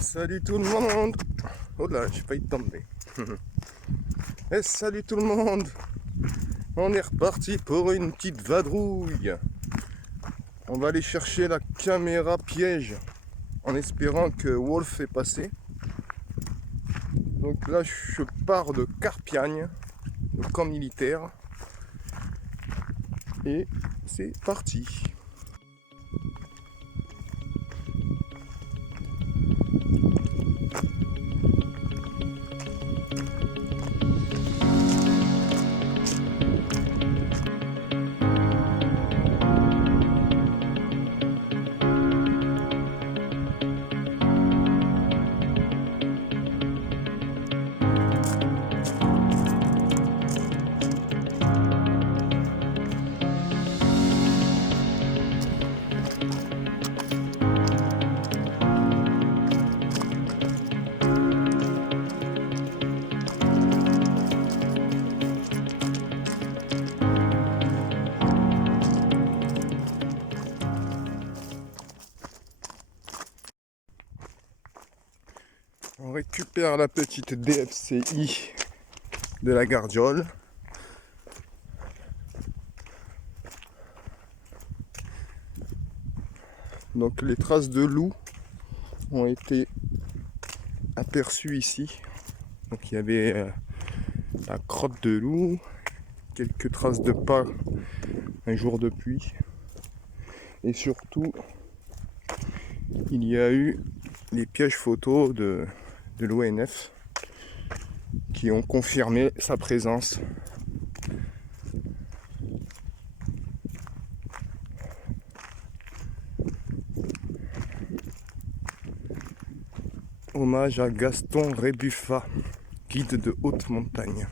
Salut tout le monde. Oh là, j'ai failli tomber. Et salut tout le monde. On est reparti pour une petite vadrouille. On va aller chercher la caméra piège en espérant que Wolf est passé. Donc là, je pars de Carpiagne, le camp militaire. Et c'est parti. On récupère la petite DFCI de la Gardiole. Donc les traces de loup ont été aperçues ici. Donc il y avait la crotte de loup, quelques traces de pas un jour de pluie. Et surtout, il y a eu les pièges photos de l'ONF qui ont confirmé sa présence. Hommage à Gaston Rébuffat, guide de haute montagne.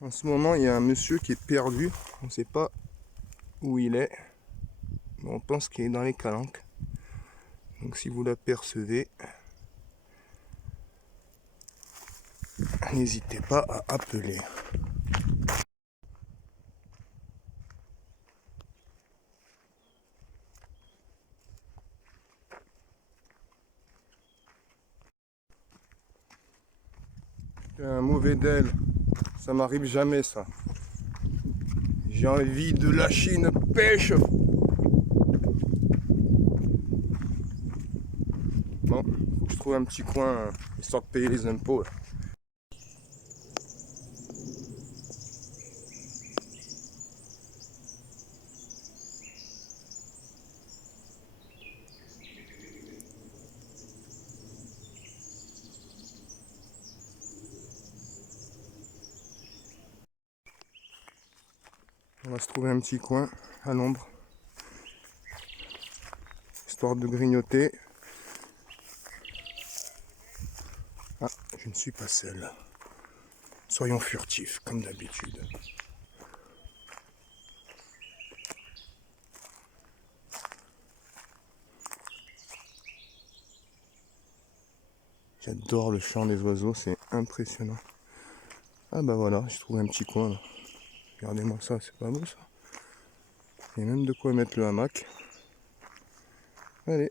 En ce moment, il y a un monsieur qui est perdu. On ne sait pas où il est. Mais on pense qu'il est dans les calanques. Donc si vous l'apercevez, n'hésitez pas à appeler. Un mauvais d'aile, ça m'arrive jamais ça. J'ai envie de lâcher une pêche. Bon, faut que je trouve un petit coin histoire de payer les impôts. Là. On va se trouver un petit coin à l'ombre, histoire de grignoter. Ah, je ne suis pas seul. Soyons furtifs, comme d'habitude. J'adore le chant des oiseaux, c'est impressionnant. Ah bah voilà, j'ai trouvé un petit coin là. Regardez-moi ça, c'est pas beau ça. Il y a même de quoi mettre le hamac. Allez.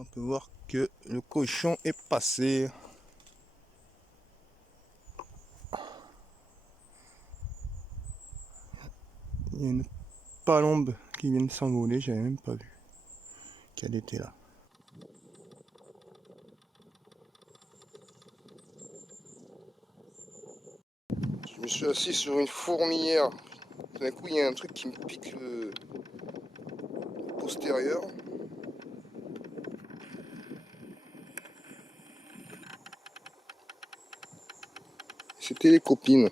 on peut voir que le cochon est passé. Il y a une palombe qui vient de s'envoler, j'avais même pas vu qu'elle était là. Je me suis assis sur une fourmilière. D'un coup, il y a un truc qui me pique le postérieur. C'était les copines.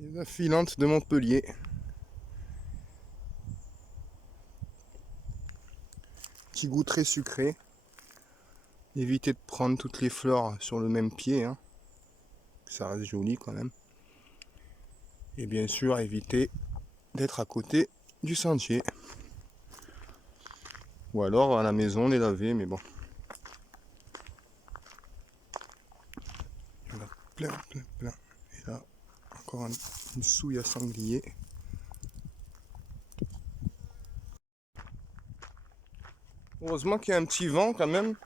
Les affilantes de Montpellier. Petit goût très sucré. Évitez de prendre toutes les fleurs sur le même pied. Hein. Ça reste joli quand même. Et bien sûr, évitez d'être à côté du sentier. Ou alors à la maison les laver, mais bon. Il y en a plein. Et là, encore une souille à sanglier. Heureusement qu'il y a un petit vent quand même.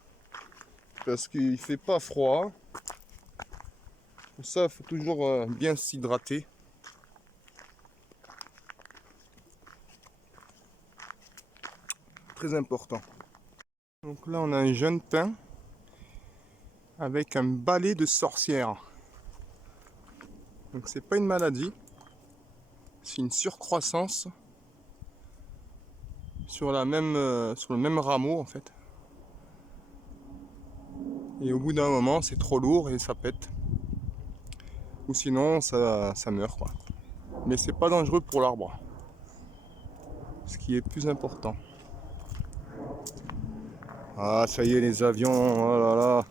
Parce qu'il fait pas froid. Pour ça, il faut toujours bien s'hydrater. Très important. Donc là, on a un jeune pin avec un balai de sorcière. Donc c'est pas une maladie, c'est une surcroissance sur le même rameau en fait. Et au bout d'un moment, c'est trop lourd et ça pète. Ou sinon, ça meurt quoi. Mais c'est pas dangereux pour l'arbre. Ce qui est plus important. Ah, ça y est, les avions, oh là là.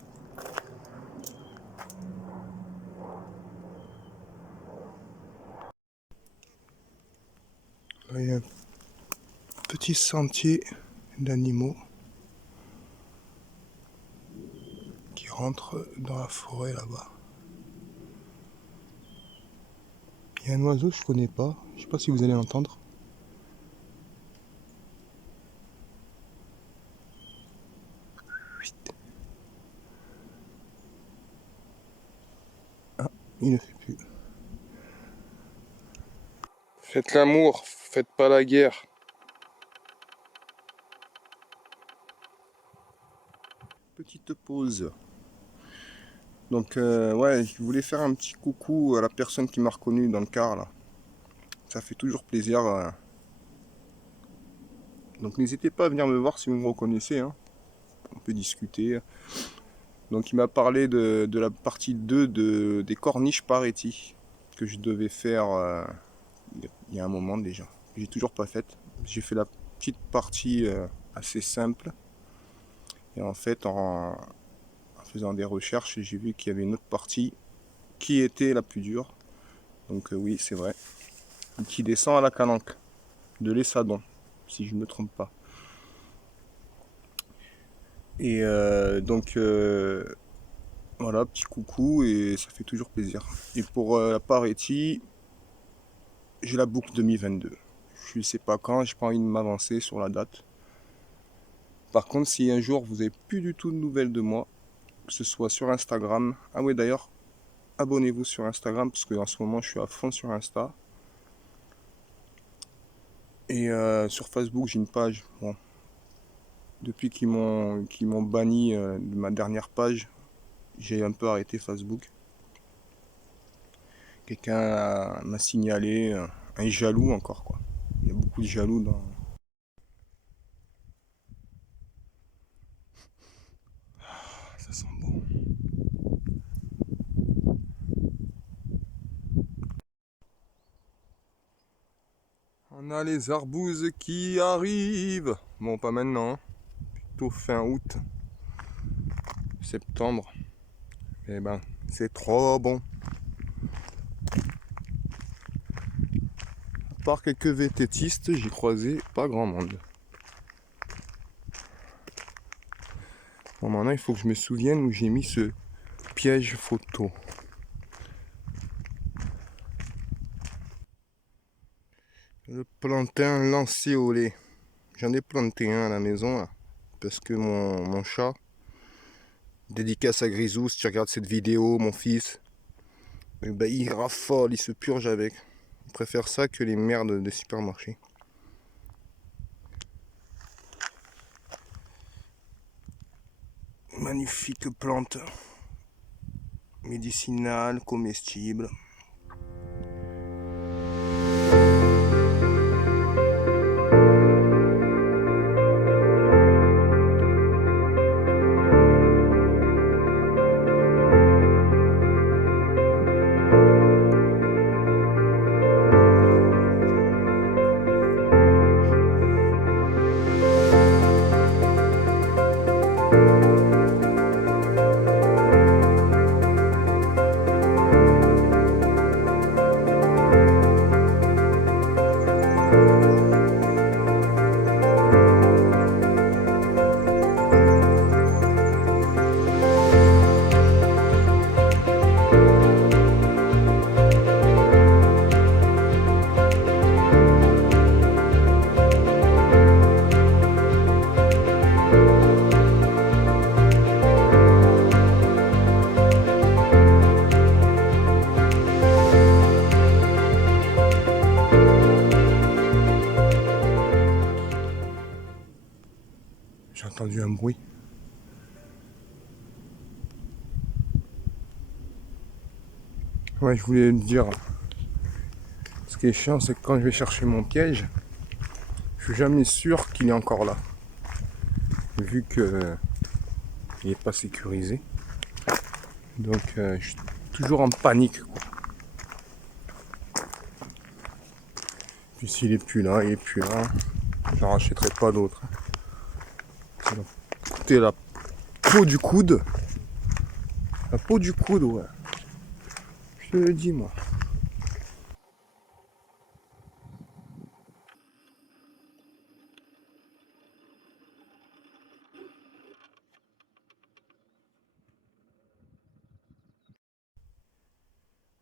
Là, il y a un petit sentier d'animaux qui rentre dans la forêt là-bas. Il y a un oiseau que je connais pas, je sais pas si vous allez l'entendre. Ah, il ne fait plus. Faites l'amour, faites pas la guerre. Petite pause. Donc ouais, je voulais faire un petit coucou à la personne qui m'a reconnu dans le car là. Ça fait toujours plaisir. Donc n'hésitez pas à venir me voir si vous me reconnaissez. Hein. On peut discuter. Donc il m'a parlé de la partie 2 des corniches Paretti que je devais faire il y a un moment déjà. J'ai toujours pas faite. J'ai fait la petite partie assez simple. Et en fait, en faisant des recherches, j'ai vu qu'il y avait une autre partie qui était la plus dure. Donc oui, c'est vrai. Qui descend à la calanque de l'Essadon, si je ne me trompe pas. Et donc voilà, petit coucou et ça fait toujours plaisir. Et pour la Paretti, j'ai la boucle 2022. Je ne sais pas quand, j'ai pas envie de m'avancer sur la date. Par contre, si un jour vous n'avez plus du tout de nouvelles de moi, que ce soit sur Instagram, ah oui d'ailleurs, abonnez-vous sur Instagram parce que en ce moment je suis à fond sur Insta. Et sur Facebook j'ai une page. Bon, depuis qu'ils m'ont banni de ma dernière page, j'ai un peu arrêté Facebook. Quelqu'un m'a signalé un jaloux encore quoi. Il y a beaucoup de jaloux dans. Ça sent bon. On a les arbouses qui arrivent. Bon, pas maintenant. Plutôt fin août, septembre. Eh ben, c'est trop bon. À part quelques vététistes, j'ai croisé pas grand monde. Bon, maintenant, il faut que je me souvienne où j'ai mis ce piège photo. Le plantain lancéolé. J'en ai planté un à la maison là, parce que mon chat, dédicace à Grisou, si tu regardes cette vidéo, mon fils, eh ben, il raffole, il se purge avec. Il préfère ça que les merdes des supermarchés. Magnifique plante médicinale, comestible. J'ai entendu un bruit. Ouais, je voulais le dire. Ce qui est chiant, c'est que quand je vais chercher mon piège, je suis jamais sûr qu'il est encore là. Vu que il n'est pas sécurisé. Donc je suis toujours en panique, quoi. Puis s'il est plus là, il est plus là. J'en rachèterai pas d'autres. Ça va coûter la peau du coude. La peau du coude, ouais. Je te le dis, moi.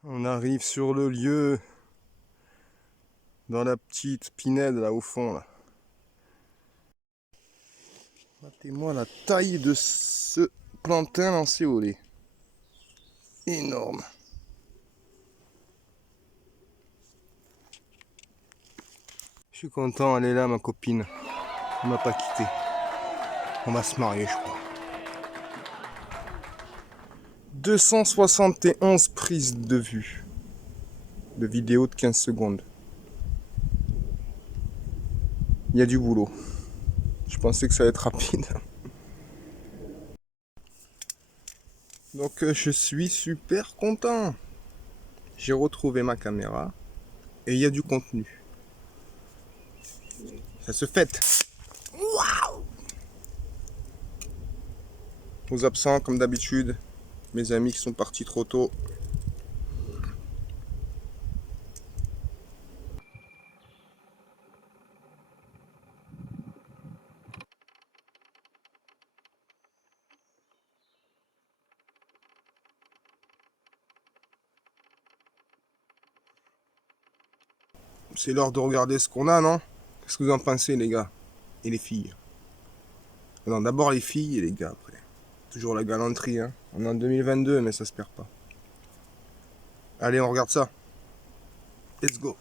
On arrive sur le lieu. Dans la petite pinède là au fond là. Regardez-moi la taille de ce plantain lancéolé. Énorme. Je suis content, elle est là ma copine. Elle m'a pas quitté. On va se marier je crois. 271 prises de vue. De vidéos de 15 secondes. Il y a du boulot. Je pensais que ça allait être rapide. Donc je suis super content. J'ai retrouvé ma caméra et il y a du contenu. Ça se fête. Waouh! Aux absents comme d'habitude, mes amis qui sont partis trop tôt. C'est l'heure de regarder ce qu'on a, non? Qu'est-ce que vous en pensez, les gars? Et les filles? Non, d'abord les filles et les gars après. Toujours la galanterie, hein. On est en 2022, mais ça se perd pas. Allez, on regarde ça. Let's go.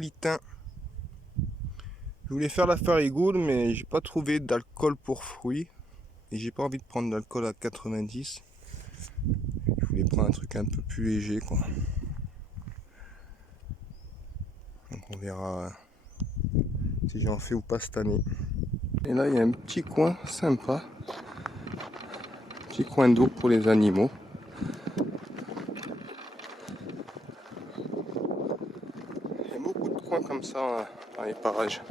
napolitain. Je voulais faire la farigoule, mais j'ai pas trouvé d'alcool pour fruits. Et j'ai pas envie de prendre de l'alcool à 90. Je voulais prendre un truc un peu plus léger, quoi. Donc on verra si j'en fais ou pas cette année. Et là, il y a un petit coin sympa. Petit coin d'eau pour les animaux. Il y a beaucoup de coins comme ça dans les parages.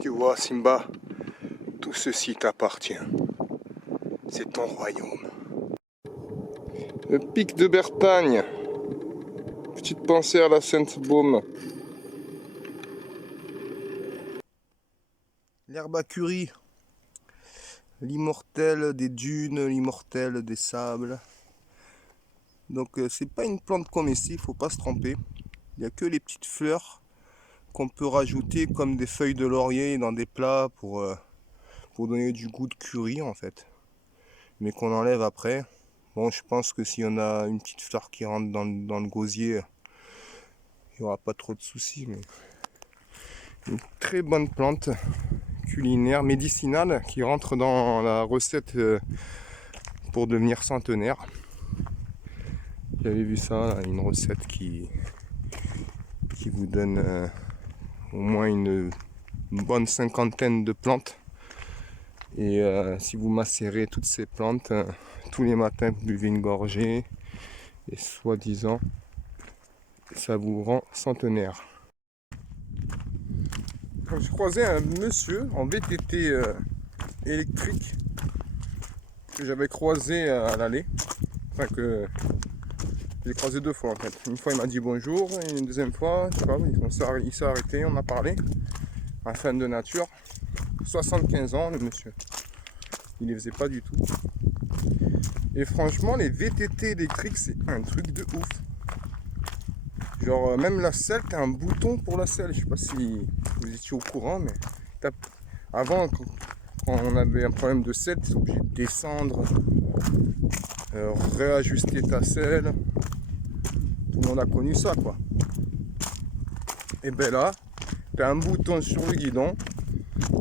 Tu vois, Simba, tout ceci t'appartient. C'est ton royaume. Le pic de Bertagne. Petite pensée à la Sainte-Baume. L'herbe à curry. L'immortel des dunes, l'immortel des sables. Donc c'est pas une plante comestible, faut pas se tromper. Il n'y a que les petites fleurs qu'on peut rajouter comme des feuilles de laurier dans des plats pour donner du goût de curry en fait. Mais qu'on enlève après. Bon, je pense que s'il y en a une petite fleur qui rentre dans le gosier, il n'y aura pas trop de soucis. Mais une très bonne plante culinaire, médicinale, qui rentre dans la recette pour devenir centenaire. J'avais vu ça, une recette qui vous donne au moins une bonne cinquantaine de plantes. Et si vous macérez toutes ces plantes, tous les matins vous buvez une gorgée, et soi-disant, ça vous rend centenaire. Je croisais un monsieur en VTT électrique que j'avais croisé à l'aller. Enfin que j'ai croisé 2 fois en fait. Une fois il m'a dit bonjour, et une deuxième fois, je sais pas, il s'est arrêté, on a parlé. Un fan de nature. 75 ans le monsieur. Il les faisait pas du tout. Et franchement les VTT électriques c'est un truc de ouf. Genre même la selle, t'as un bouton pour la selle. Je sais pas si vous étiez au courant, mais avant quand on avait un problème de selle, t'es obligé de descendre, réajuster ta selle. Tout le monde a connu ça quoi. Et ben là, t'as un bouton sur le guidon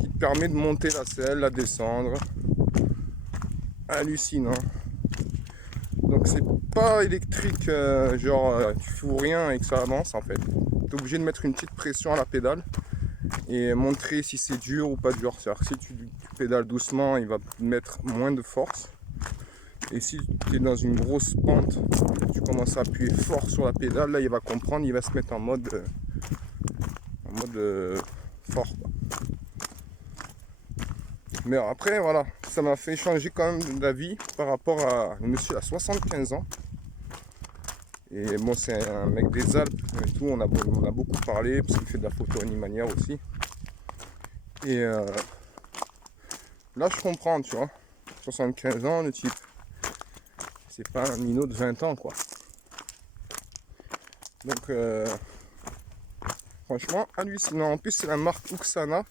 qui te permet de monter la selle, la descendre. Hallucinant. Donc c'est pas électrique, tu fous rien et que ça avance en fait. Tu es obligé de mettre une petite pression à la pédale et montrer si c'est dur ou pas dur. C'est-à-dire si tu pédales doucement, il va mettre moins de force. Et si tu es dans une grosse pente, tu commences à appuyer fort sur la pédale, là il va comprendre, il va se mettre en mode fort quoi. Mais après voilà, ça m'a fait changer quand même d'avis par rapport à le monsieur à 75 ans. Et bon, c'est un mec des Alpes et tout, on a beaucoup parlé parce qu'il fait de la photo animalière aussi. Et là je comprends, tu vois, 75 ans le type, c'est pas un minot de 20 ans quoi. Donc franchement hallucinant. En plus c'est la marque Uxana,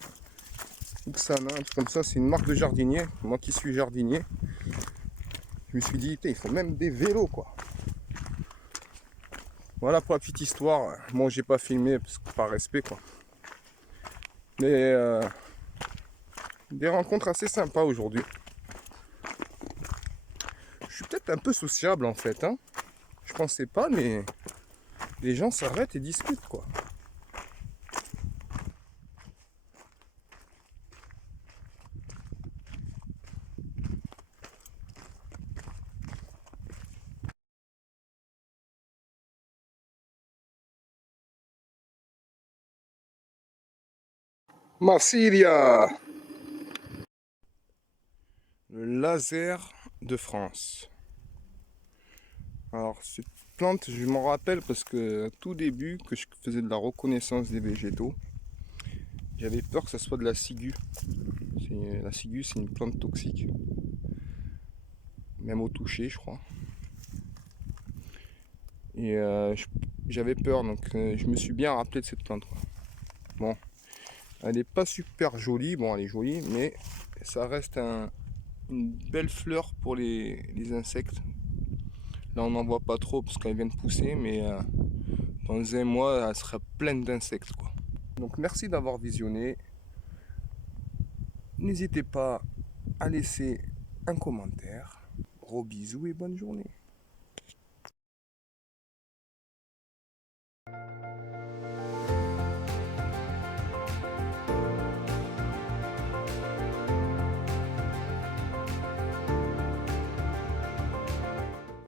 un truc comme ça, c'est une marque de jardinier. Moi qui suis jardinier, je me suis dit, il faut même des vélos quoi. Voilà pour la petite histoire. Moi j'ai pas filmé parce que par respect quoi. Mais des rencontres assez sympas aujourd'hui. Je suis peut-être un peu sociable en fait, hein. Je pensais pas, mais les gens s'arrêtent et discutent quoi. Marsilia, le laser de France. Alors cette plante, je m'en rappelle parce que tout début que je faisais de la reconnaissance des végétaux, j'avais peur que ça soit de la ciguë. La ciguë, c'est une plante toxique, même au toucher, je crois. Et j'avais peur, donc je me suis bien rappelé de cette plante quoi. Bon, elle n'est pas super jolie, bon elle est jolie, mais ça reste un une belle fleur pour les insectes. Là on n'en voit pas trop parce qu'elle vient de pousser, mais dans un mois elle sera pleine d'insectes quoi. Donc merci d'avoir visionné. N'hésitez pas à laisser un commentaire. Gros bisous et bonne journée.